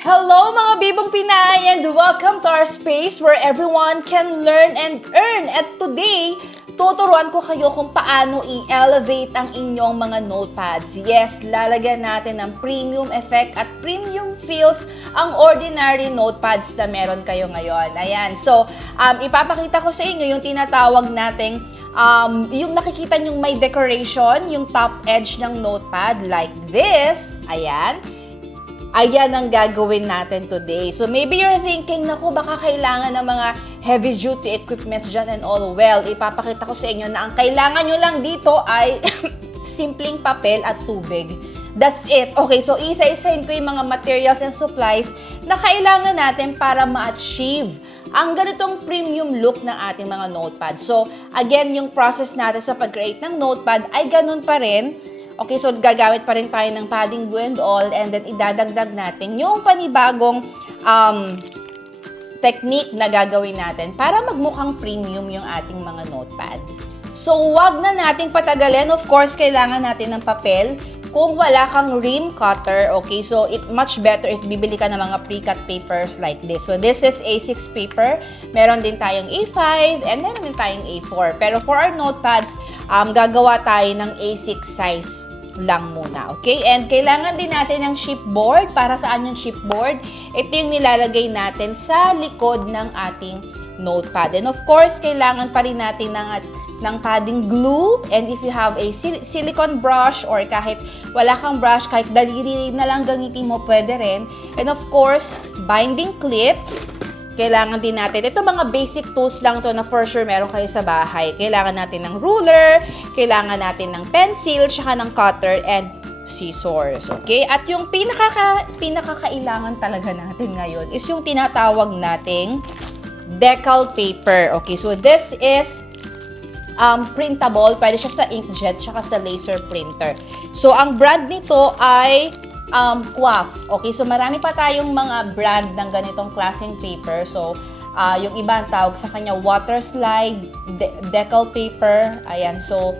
Hello mga Bibong Pinay and welcome to our space where everyone can learn and earn. At today, tuturuan ko kayo kung paano i-elevate ang inyong mga notepads. Yes, lalagyan natin ng premium effect at premium feels ang ordinary notepads na meron kayo ngayon. Ayan, so ipapakita ko sa inyo yung tinatawag nating yung nakikita nyong may decoration, yung top edge ng notepad like this. Ayan. Ayan ang gagawin natin today. So maybe you're thinking, naku, baka kailangan ng mga heavy-duty equipments dyan and all. Well, ipapakita ko sa inyo na ang kailangan nyo lang dito ay simpleng papel at tubig. That's it. Okay, so isa-isahin ko yung mga materials and supplies na kailangan natin para ma-achieve ang ganitong premium look ng ating mga notepad. So, again, yung process natin sa pag-create ng notepad ay ganun pa rin. Okay, so gagamit pa rin tayo ng padding glue and all, and then idadagdag natin yung panibagong technique na gagawin natin para magmukhang premium yung ating mga notepads. So, wag na nating patagalin. Of course, kailangan natin ng papel. Kung wala kang rim cutter, okay, so much better if bibili ka ng mga pre-cut papers like this. So, this is A6 paper. Meron din tayong A5 and meron din tayong A4. Pero for our notepads, gagawa tayo ng A6 size lang muna, okay? And kailangan din natin ng chipboard. Para saan yung chipboard? Ito yung nilalagay natin sa likod ng ating notepad. And of course, kailangan pa rin natin ng padding glue. And if you have a silicone brush or kahit wala kang brush, kahit daliri na lang gamitin mo, pwede rin. And of course, binding clips. Kailangan din natin, ito mga basic tools lang to na for sure meron kayo sa bahay. Kailangan natin ng ruler, kailangan natin ng pencil, tsaka ng cutter and scissors. Okay? At yung pinakakailangan talaga natin ngayon is yung tinatawag nating decal paper. Okay? So this is printable. Pwede siya sa inkjet tsaka sa laser printer. So ang brand nito ay Quaff. Okay, so marami pa tayong mga brand ng ganitong klaseng paper. So, yung iba ang tawag sa kanya water slide, decal paper. Ayan, so,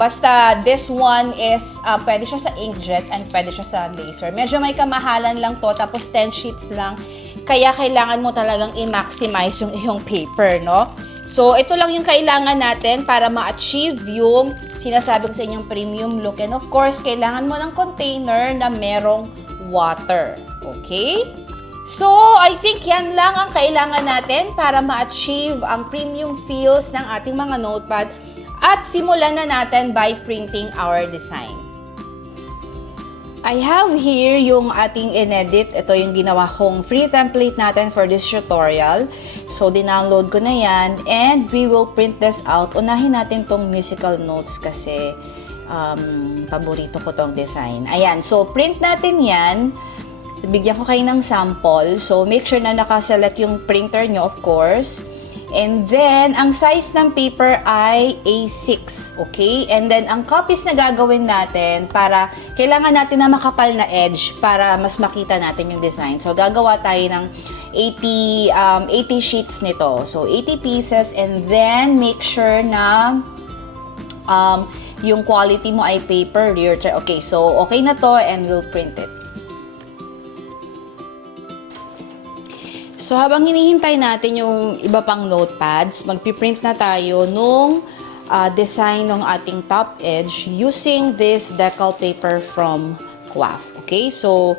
basta this one is, pwede siya sa inkjet and pwede siya sa laser. Medyo may kamahalan lang to, tapos 10 sheets lang. Kaya kailangan mo talagang i-maximize yung iyong paper, no? So, ito lang yung kailangan natin para ma-achieve yung sinasabi ko sa inyong premium look. And of course, kailangan mo ng container na merong water. Okay? So, I think yan lang ang kailangan natin para ma-achieve ang premium feels ng ating mga notepad. At simulan na natin by printing our design. I have here yung ating inedit. Ito yung ginawa kong free template natin for this tutorial. So, dinownload ko na yan. And we will print this out. Unahin natin tong musical notes kasi paborito ko tong design. Ayan. So, print natin yan. Bigyan ko kayo ng sample. So, make sure na nakaselect yung printer nyo, of course. And then, ang size ng paper ay A6, okay? And then, ang copies na gagawin natin para, kailangan natin na makapal na edge para mas makita natin yung design. So, gagawa tayo ng 80 sheets nito. So, 80 pieces and then, make sure na yung quality mo ay paper, rear tray. Okay, so, okay na to and we'll print it. So, habang hinihintay natin yung iba pang notepads, magpiprint na tayo nung design ng ating top edge using this decal paper from Quaff. Okay? So,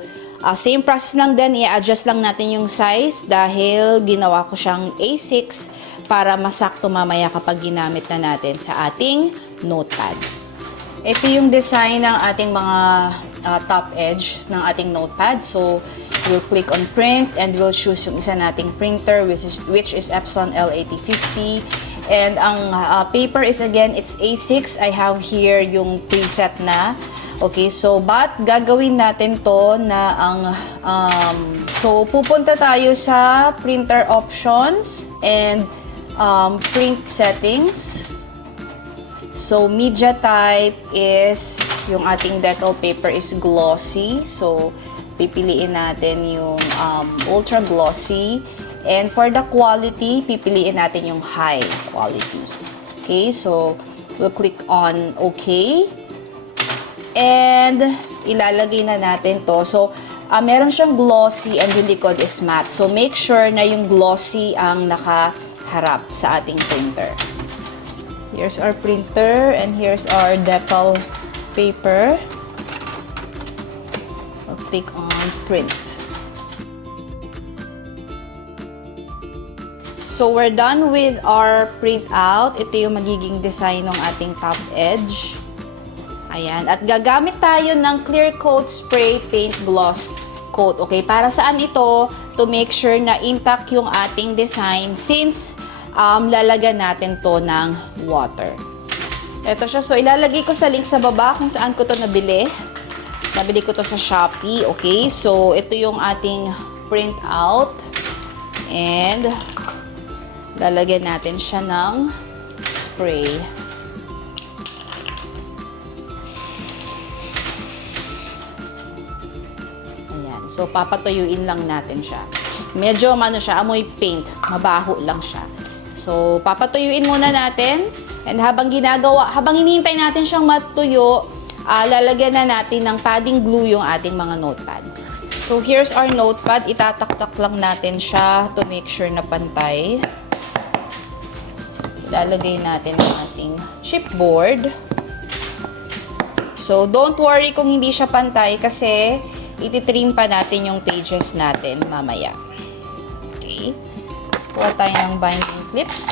same process lang din. I-adjust lang natin yung size dahil ginawa ko siyang A6 para masakto mamaya kapag ginamit na natin sa ating notepad. Ito yung design ng ating mga top edge ng ating notepad. So, We'll click on print and we'll choose yung isa nating printer which is Epson L8050. And ang paper is again, it's A6. I have here yung preset na. Okay, so but gagawin natin to na ang so pupunta tayo sa printer options and print settings. So media type is yung ating decal paper is glossy. So pipiliin natin yung ultra glossy. And for the quality, pipiliin natin yung high quality. Okay, so we'll click on OK. And ilalagay na natin to. So meron siyang glossy and yung likod is matte. So make sure na yung glossy ang nakaharap sa ating printer. Here's our printer and here's our decal paper. I'll click on print. So we're done with our printout. Ito yung magiging design ng ating top edge. Ayan. At gagamit tayo ng clear coat spray paint gloss coat. Okay, para saan ito? To make sure na intact yung ating design since lalagyan natin to ng water. Ito siya. So ilalagay ko sa link sa baba kung saan ko to nabili. Nabili ko to sa Shopee. Okay, so ito yung ating printout. And lalagyan natin siya ng spray. Ayan. So papatuyuin lang natin siya. Medyo amoy paint. Mabaho lang siya. So papatuyuin muna natin. And habang hinihintay natin siyang matuyo, lalagyan na natin ng padding glue yung ating mga notepads. So here's our notepad. Itataktak lang natin siya to make sure na pantay. Ilalagay natin ang ating chipboard. So don't worry kung hindi siya pantay kasi ititrim pa natin yung pages natin mamaya. Okay. Kuha tayo ng binding clips.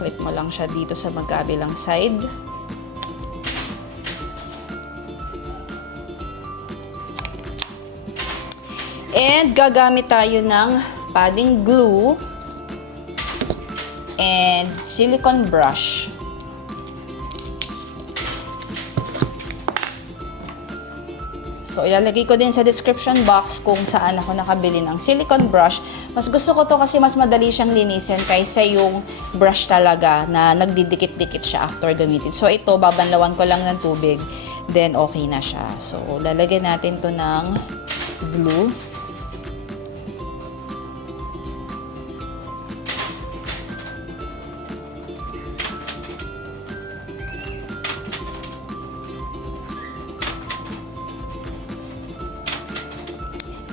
Clip mo lang siya dito sa magkabilang side. And gagamit tayo ng padding glue and silicone brush. So, ilalagay ko din sa description box kung saan ako nakabili ng silicone brush. Mas gusto ko to kasi mas madali siyang linisin kaysa yung brush talaga na nagdidikit-dikit siya after gamitin. So, ito, babanlawan ko lang ng tubig. Then, okay na siya. So, lalagyan natin to ng glue.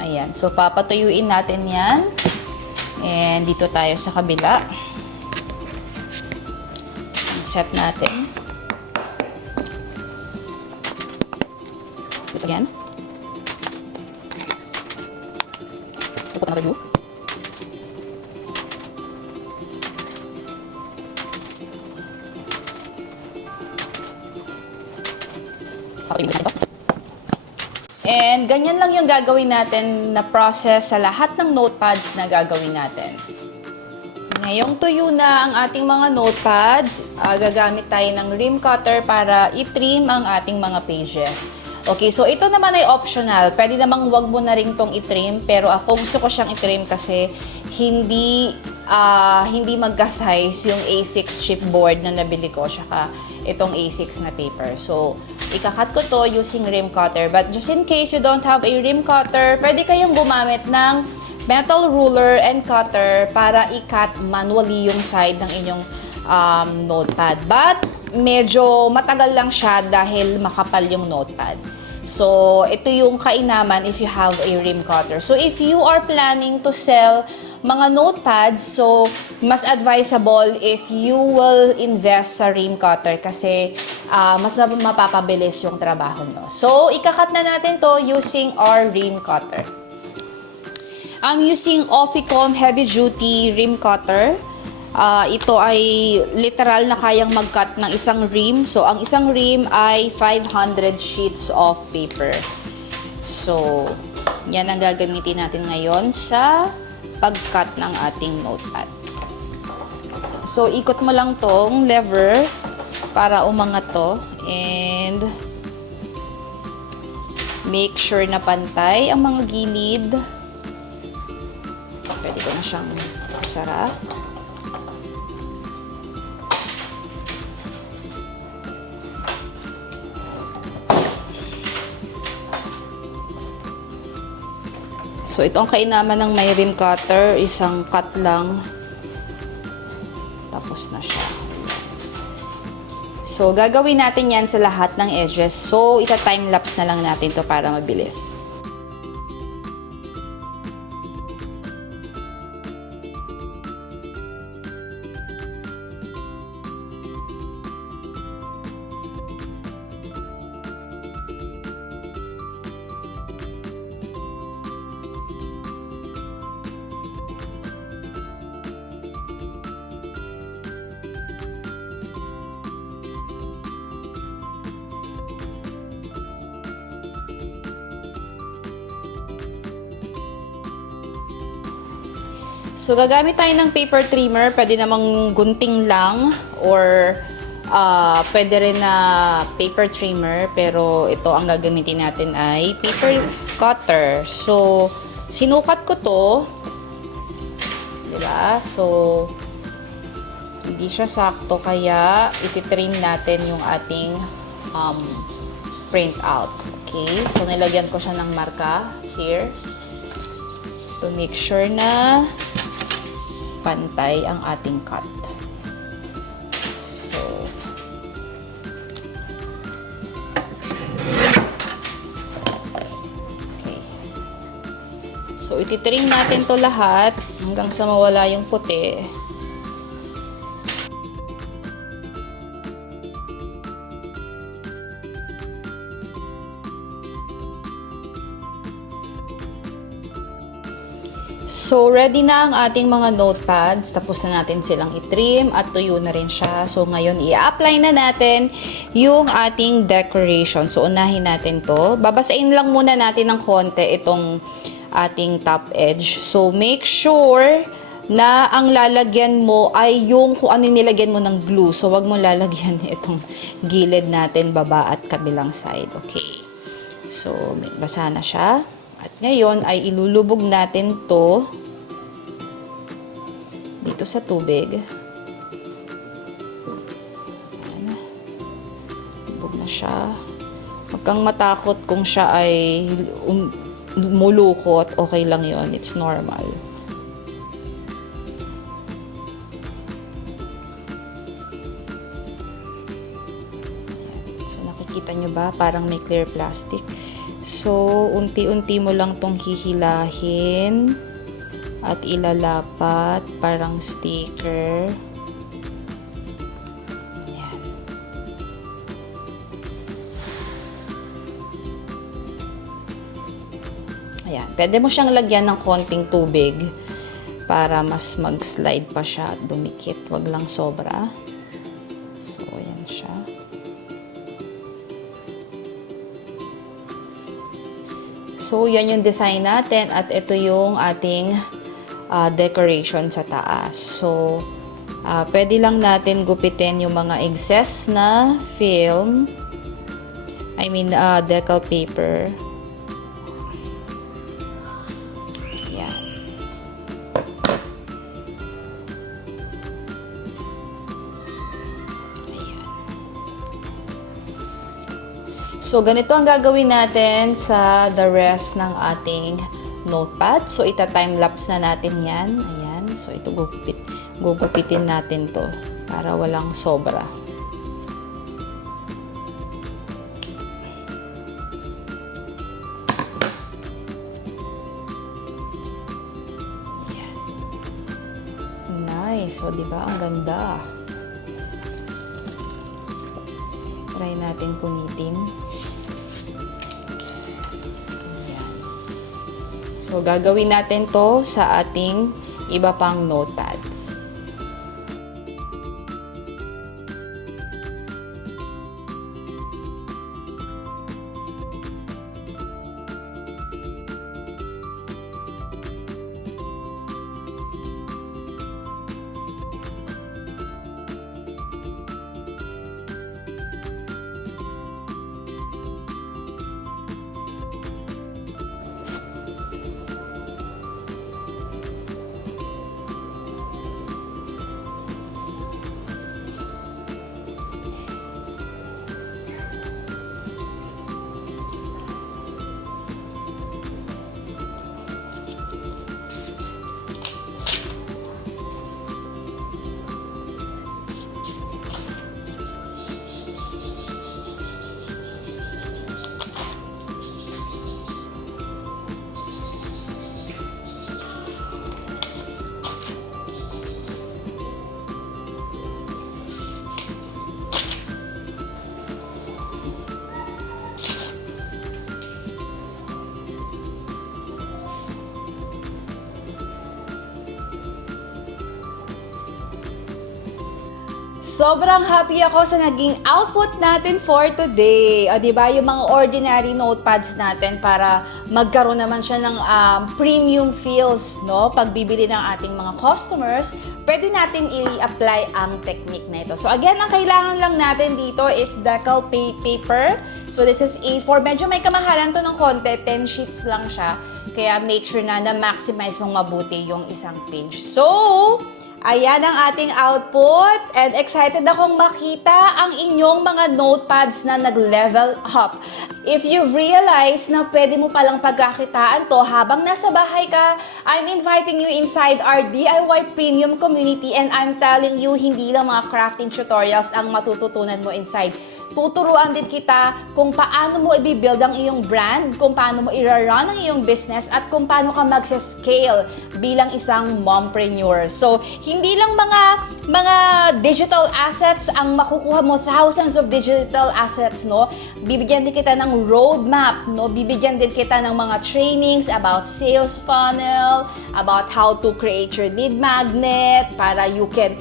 Ayan. So, papatuyuin natin yan. And dito tayo sa kabila. Set natin. Once again. Put another glue. Papatuyuin natin ito. And ganyan lang yung gagawin natin na process sa lahat ng notepads na gagawin natin. Ngayong tuyo na ang ating mga notepads, gagamit tayo ng rim cutter para i-trim ang ating mga pages. Okay, so ito naman ay optional. Pwede namang wag mo na rin tong i-trim, pero ako gusto ko siyang i-trim kasi hindi magka-size yung A6 chipboard na nabili ko, saka itong A6 na paper. So, ikakat ko to using rim cutter. But just in case you don't have a rim cutter, pwede kayong gumamit ng metal ruler and cutter para i-cut manually yung side ng inyong notepad. But, medyo matagal lang siya dahil makapal yung notepad. So, ito yung kainaman if you have a rim cutter. So, if you are planning to sell mga notepads, so mas advisable if you will invest sa rim cutter kasi mas mapapabilis yung trabaho nyo. So, ikakat na natin to using our rim cutter. I'm using Oficom Heavy Duty Rim Cutter. Ito ay literal na kayang mag-cut ng isang ream. So, ang isang ream ay 500 sheets of paper. So, yan ang gagamitin natin ngayon sa pag-cut ng ating notepad. So, ikot mo lang tong lever para umangat to. And make sure na pantay ang mga gilid. Pwede ko na siyang isara. So, ito ang kainaman ng may rim cutter. Isang cut lang. Tapos na siya. So, gagawin natin yan sa lahat ng edges. So, ita-time-lapse na lang natin to para mabilis. So, gagamit tayo ng paper trimmer. Pwede namang gunting lang or pwede rin na paper trimmer. Pero ito ang gagamitin natin ay paper cutter. So, sinukat ko to. Diba? So, hindi siya sakto kaya ititrim natin yung ating print out. Okay? So, nilagyan ko siya ng marka here to make sure na pantay ang ating cut. So, okay. So, ititrim natin to lahat hanggang sa mawala yung puti. So, ready na ang ating mga notepads. Tapos na natin silang itrim at tuyo na rin siya. So, ngayon, i-apply na natin yung ating decoration. So, unahin natin to. Babasain lang muna natin ng konti itong ating top edge. So, make sure na ang lalagyan mo ay yung kung ano nilagyan mo ng glue. So, wag mo lalagyan itong gilid natin, baba at kabilang side. Okay. So, basa na siya. At ngayon ay ilulubog natin to dito sa tubig. Ayan. Lubog na siya. Huwag kang matakot kung siya ay mulukot. Okay lang yon, it's normal. So, nakikita nyo ba? Parang may clear plastic. So, unti-unti mo lang tong hihilahin at ilalapat parang sticker. Ayan. Ayan. Pwede mo siyang lagyan ng konting tubig para mas mag-slide pa siya at dumikit. Wag lang sobra. So, ayan siya. So, yan yung design natin at ito yung ating decoration sa taas. So, pwede lang natin gupitin yung mga excess na film. Decal paper. Yan. So, ganito ang gagawin natin sa the rest ng ating notepad. So, ita-time-lapse na natin yan. Ayan. So, ito gugupitin natin to para walang sobra. Ayan. Nice. So, diba? Ang ganda. Try natin punitin. So, gagawin natin to sa ating iba pang notepads. Sobrang happy ako sa naging output natin for today. O, diba? Yung mga ordinary notepads natin para magkaroon naman siya ng premium feels, no? Pag bibili ng ating mga customers, pwede natin i-apply ang technique na ito. So, again, ang kailangan lang natin dito is decal paper. So, this is A4. Medyo may kamahalan to ng konti. 10 sheets lang siya. Kaya make sure na na-maximize mong mabuti yung isang page. So, ayan ang ating output. And excited akong makita ang inyong mga notepads na nag-level up. If you've realized na pwede mo palang pagkakitaan to habang nasa bahay ka, I'm inviting you inside our DIY Premium community and I'm telling you, hindi lang mga crafting tutorials ang matututunan mo inside. Tuturuan din kita kung paano mo i-build ang iyong brand, kung paano mo i-run ang iyong business, at kung paano ka mag-scale bilang isang mompreneur. So, hindi lang mga digital assets ang makukuha mo, thousands of digital assets, no? Bibigyan din kita ng roadmap, no? Bibigyan din kita ng mga trainings about sales funnel, about how to create your lead magnet para you can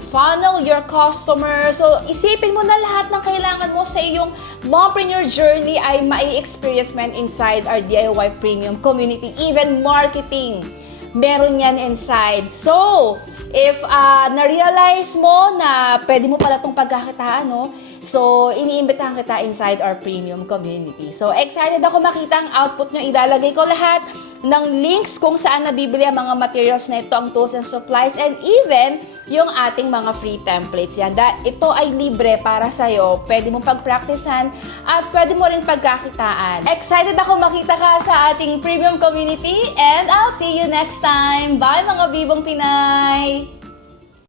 funnel your customers. So, isipin mo na lahat ng kailangan mo sa iyong mompreneur journey ay mai-experience mo inside our DIY Premium community. Even marketing, meron yan inside. So, if na-realize mo na pwede mo pala itong pagkakitaan, no? So, iniimbitahan kita inside our premium community. So, excited ako makita ang output nyo. Ilalagay ko lahat ng links kung saan nabibili ang mga materials na ito, ang tools and supplies, and even yung ating mga free templates. Yan. Ito ay libre para sa'yo. Pwede mong pag-practicean at pwede mo rin pagkakitaan. Excited ako makita ka sa ating premium community and I'll see you next time. Bye mga Bibong Pinay!